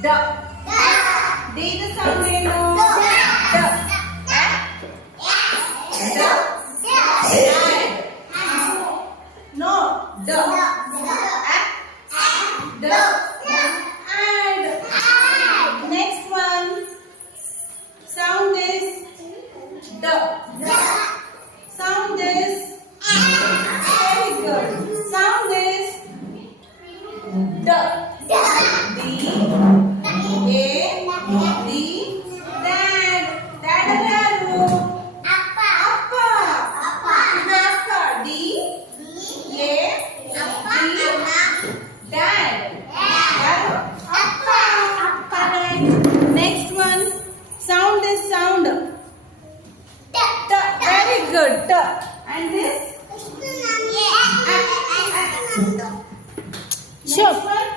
D. D the sound ಏನು? D. D. Dad. No. D. D. And. Next one. Sound is D. Sound is very good. Sound is D. D. A. D. Dad. Dad ಯಾರು? ಅಪ್ಪ. D. A. D. Dad. ಯಾರು? ಅಪ್ಪ. Next one. Sound is sound. T. Very good. T. And this? Sure. Next one?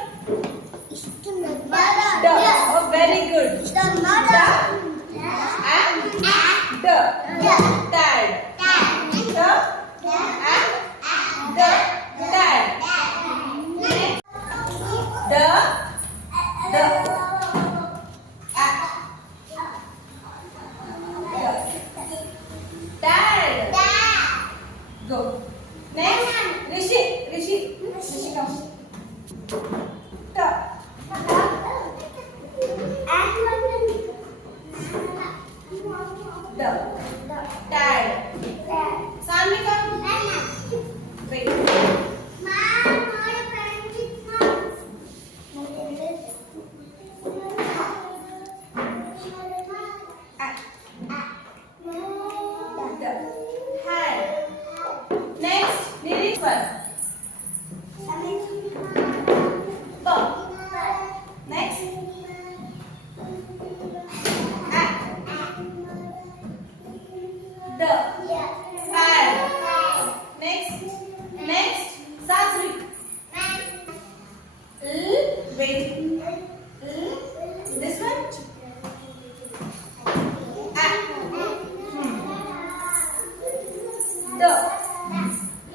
D. Oh, very good. D. And D. Dad. D. And D. Dad. D. D. Dad. Go. Next, Rishi, come. T. D. Dad. Sanvi, come. Wait. Next, next one. Go. Next. D. Pad. Next. Satri. Wait. This one. D.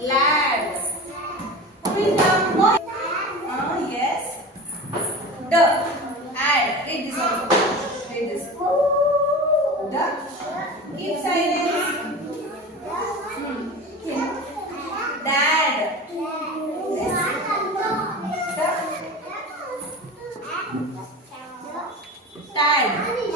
Lad. Who is the boy? Yes. D. Add. Read this also. Read this. D. Keep silence. Dad. Dad.